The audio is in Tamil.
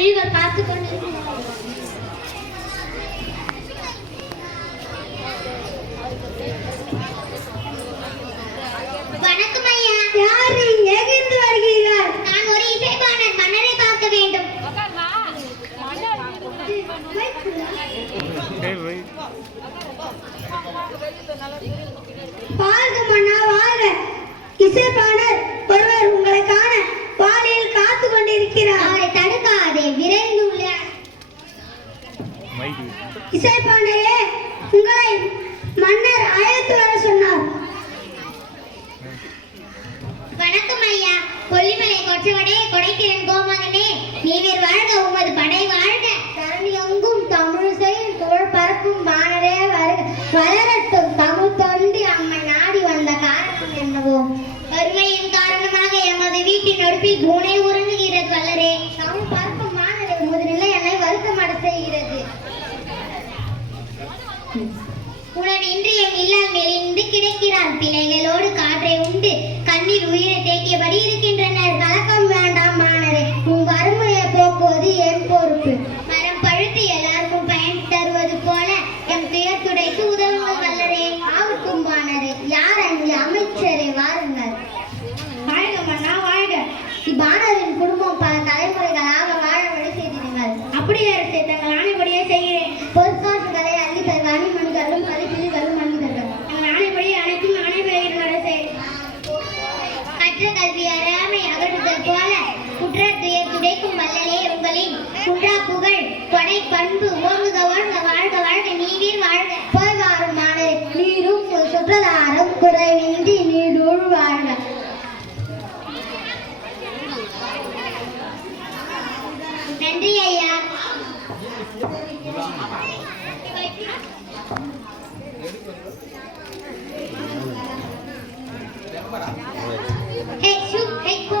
வீரர் காத்து கொண்டு வணக்கம் ஐயா. யாரு? எங்கிருந்து வருகிறீர்கள்? நான் ஒரு இசைப்பாளன் மன்னரை பார்க்க வேண்டும். வாழ்க மன்னா வாழ்க. இசைப்பாளர் ஒருவர் உங்களை காண வானில் காத்து கொண்டிருக்கிறார். இசைப்பாண்டரே உங்களை மன்னர் அழைத்து வர சொன்னார். வணக்கம் ஐயா. கொல்லிமலை கொற்றவடே கொடைக்கிறன் கோமகனே நீவிர் வாழ்க உமது படை வாழ்க. தரணி எங்கும் தமிழிசை தோல் பரப்பும் வானரே வருக. வளரட்டும் தமிழ் தொண்டி அம்மை நாடி வந்த காரணம் என்னவோ. வறுமையின் காரணமாக எமது வீட்டின் நடுப்பில் பூனை உறங்குகிறது வல்லரே. தமிழ் பரப்பும் வானரே உமது நிலை என்னை வருத்தமடை செய்கிறது. உணவின்றி என் இல்லால் மெலிந்து கிடக்கிறார் பிள்ளைகளோடு காற்றை உண்டு. கண்ணில் உயிரை தேக்கியபடி இருக்கின்றனர். கலக்கம் வேண்டாம் மானரே உன் வறுமையை போக்குவது என் பொறுப்பு. மரம் பழுத்து எல்லாருக்கும் பயன் தருவது போல எம் துயர் துடைத்து உதவுங்கள் வல்லரே. ஆகட்டும் வானரே யார் அங்கே அமைச்சரே வாருங்கள். வாழ்க மன்னா வாழ்க. இப்பானரின் குடும்பம் பல தலைமுறைகளாக வாழ வழி செய்தீர்கள் அப்படியே அரசே குன்றா புகழ். கொடை பண்பு ஓங்குக வாழ்க வாழ்க வாழ்க. நீவீர் வாழ்க. போய் வாரும் மாணவர் நீரும் சுற்றதாரம் குறைவின்றி நீடூழ் வாழ்க. நன்றி ஐயா. Hey, shoot, hey, go.